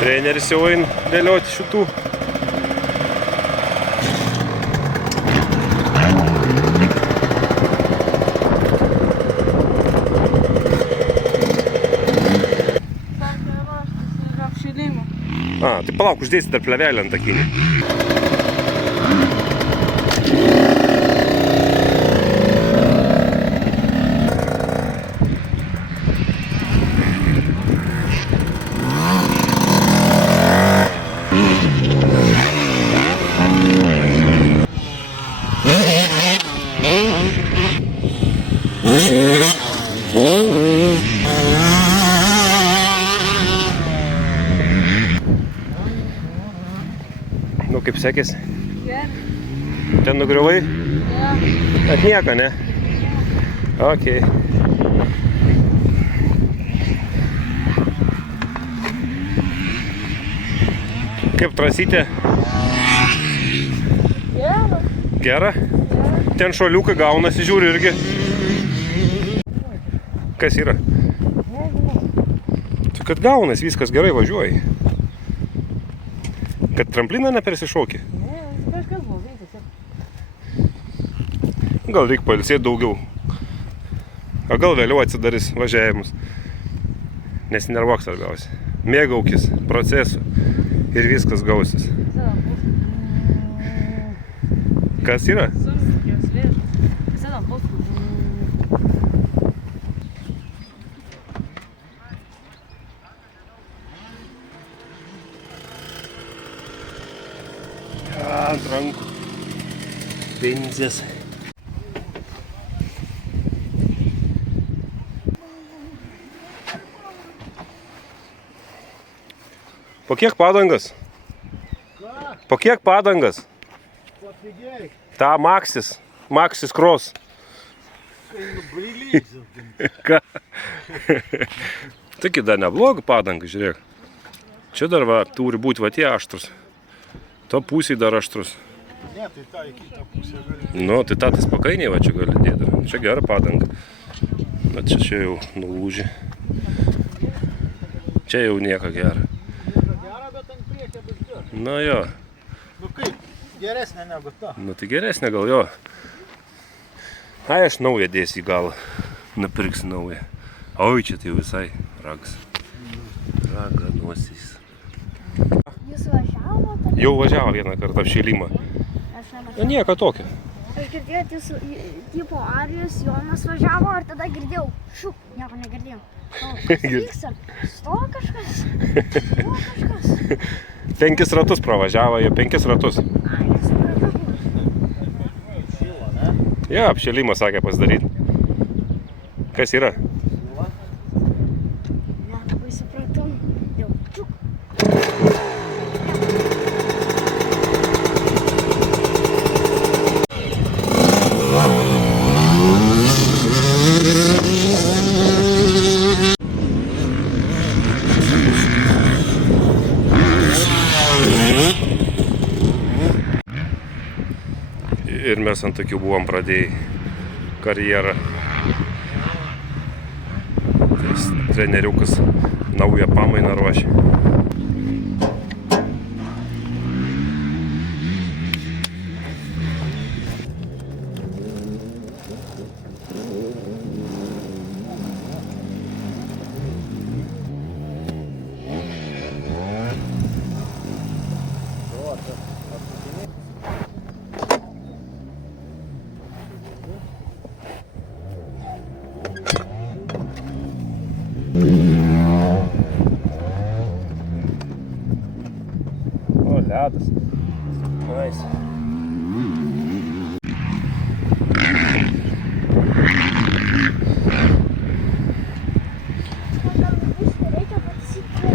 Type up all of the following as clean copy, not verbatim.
Treneris jau eina dėlioti šitų. Tai palauk, uždėsi dar plevelį ant takinį. Nu, kaip sekėsi? Gerai. Ten nugriuvai? Ja. Bet nieko, ne? Okei. Kaip trasytė? Gera. Gera? Ten šuoliukai gaunasi, žiūri irgi. Kas yra? Tai kad gaunas, viskas gerai, važiuoji. Kad trampliną nepersišokė? Ne, kažkas blogai tiesiog. Gal reikia pailsėti daugiau. O gal vėliau atsidarys važiavimus. Nesinervuok svarbiausia. Mėgaukis procesu ir viskas gausis. Kas yra? Sunkės vėžas. Visada paskui. Ant rankų. Penzės. Po kiek padangas? Po kiek padangas? Ta Maxis. Maxis Cross. Ką? Taigi dar nebloga padanga, žiūrėk. Čia dar va, turi būti va tie aštrus. To pusėj dar aštrus. Ne, tai tą į kitą pusę gali. Nu, tai tą tas pakainiai va čia gali dėti. Čia gera padanga. Na, čia jau nulūžė. Čia jau nieko gera. Nieko gera, bet ant priekio bus gera. Na jo. Nu kaip, geresnė negu ta. Nu tai geresnė gal jo. Ai, aš naują dėsiu į galą. Nupirksiu naują. Oi, čia tai jau visai ragas. Raganosys. Jūs važiavote? Jau važiavo vieną kartą apšėlimą. Aš Na, nieko tokio. Aš girdėjau, jūs tipo Arijus Jonas važiavo ir tada girdėjau. Šuk, nieko negirdėjau. Kas vyksta? Stovo kažkas? Stovo kažkas? 5 ratus pravažiavo, jie 5 ratus. Ai, nesupratau. Šila, ne? Jo, apšėlimą sakė pasidaryti. Kas yra? Šila. Nelabai supratau. Jau čiuk. Ir mes ant tokių buvom pradėję karjerą. Treneriukas naują pamainą ruošia. O, ledas. Nice. Reikia pasisipti.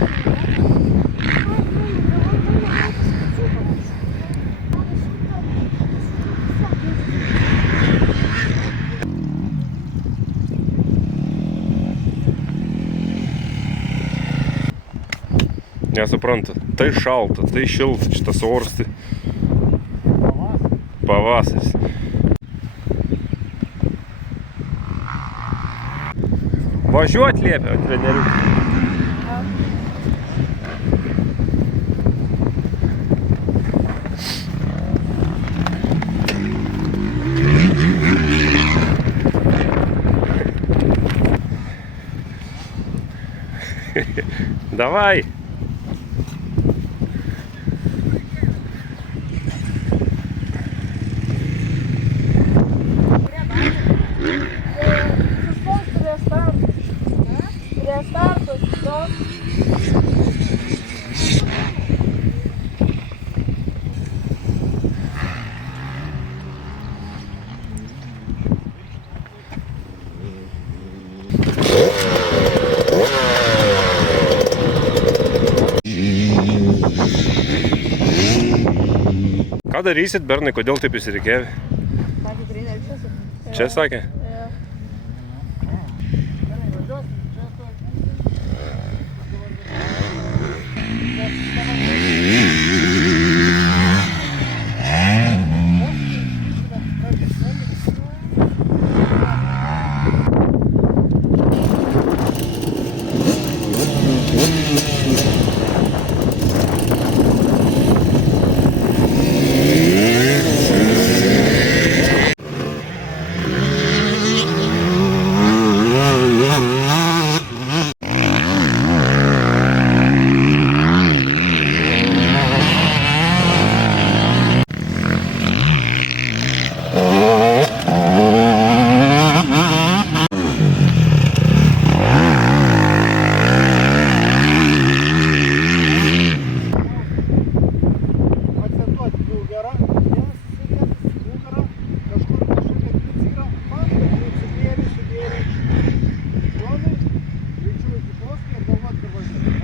Nesuprantu, tai šalta, tai šilta, šitas oras, tai pavasaris. Važiuot liepia trenerių. Давай. Sustos prie starto. Prie starto sustos. Ką darysit, bernai, kodėl taip įsirikėvi? Sakė, treneris čia. Čia sakė? Akcentuoti Bulgarą. Bulgarą. Kažkur kažkokia klips yra. Man, sudėri. Šonai. Greičiau iki postų ir galvot, kur važiuoti.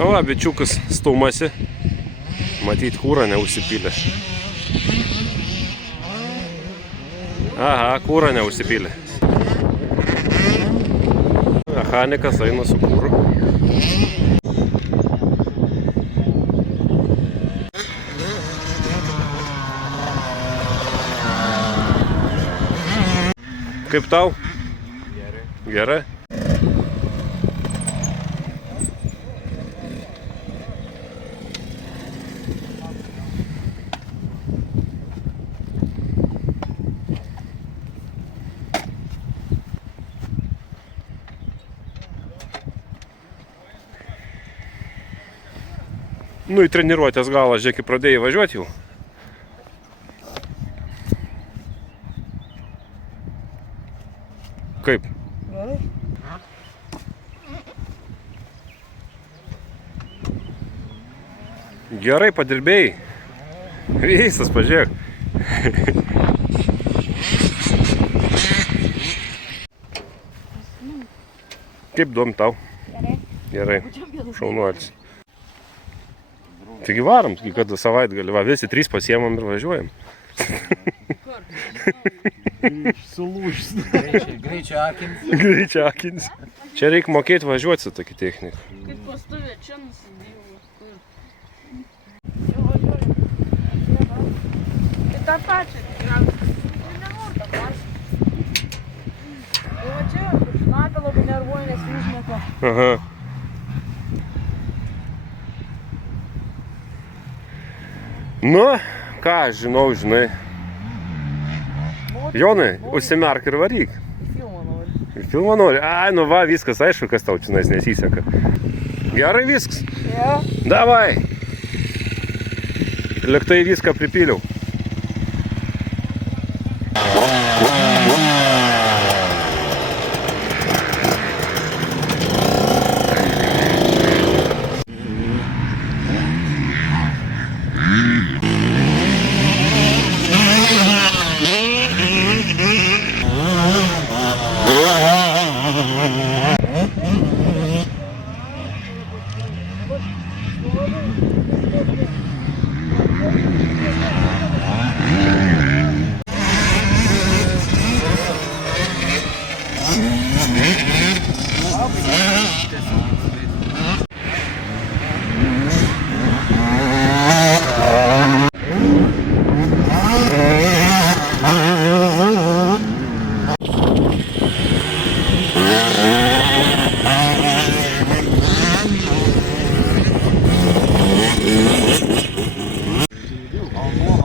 Nu va, bičiukas stumasi. Matyt, kūrą neužsipylė. Aha, kūrą neužsipylė. Mechanikas eina su kūru. Kaip tau? Gerai. Gerai? Nu, į treniruotės galą, žiūrėk, kai pradėjai važiuoti jau. Kaip? Gerai. Gerai padirbėjai. Visas, pažiūrėk. Kaip duom tau? Gerai. Gerai. Šaunuolis. Taigi varom, taigi kada savaitgalį, va, visi trys pasiemam ir važiuojam. Sulūžs. Greičio akins. Greičia akins. Čia reikia mokėti važiuoti su tokia technika. Kaip pastovė čia nusidėjau. Tai tą pačią tikriausiai. Nenoriu tą pačią. Tai va čia, šnapė labai nervuoja, nes užmeta. Aha. Nu, ką, žinau, žinai. Jonai, užsimerk ir varyk. Filmą nori. Ir filmą nori. Ai, nu va, viskas aišku, kas tau čionais nesiseka. Gerai viskas. Jo. Davai. Lėktai viską pripyliau.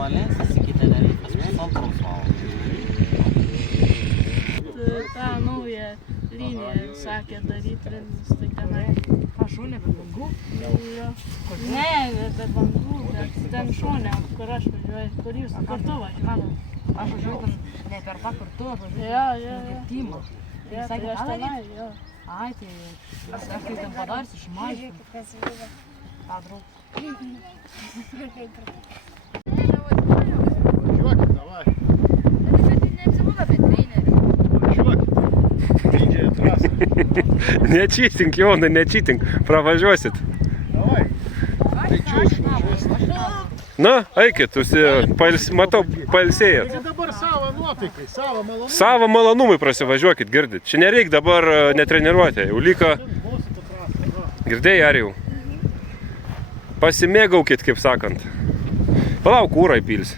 Valensas iki Tenerifės pusantros valandos. tą naują liniją sakė daryti Vilnius, tai tenai. Šaulė be bangų? Jo. Ne, be bangų, bet ten šone, kur aš važiuoju, kur jūs kartu važiuoju. Aš važiuoju ten ne per tą kartu, aš važiuoju Jo, jo, į jo. kirtimą. Ja, Sakė, tai aš ką tenai, daryt? jo. Ai, tai aš tai ten padarsiu, išmažinsiu. Žiūrėkit, kas vyko. Ką draug? Važiuokit, davai. Važiuokit. Didžiąją trasą. Nečytink, Jonai, nečytink. Pravažiuosit. Davai. Greičiau išvažiuosit. Na, eikit, matau, pailsėjat. Taigi dabar savo nuotaikai, savo malonumui. Savo malonumui prasivažiuokit, girdit. Čia nereik dabar netreniruoti. Jau liko, Mūsų ta trasa, va. girdėjai, ar jau? Pasimėgaukit, kaip sakant. Palauk, kūrai pils.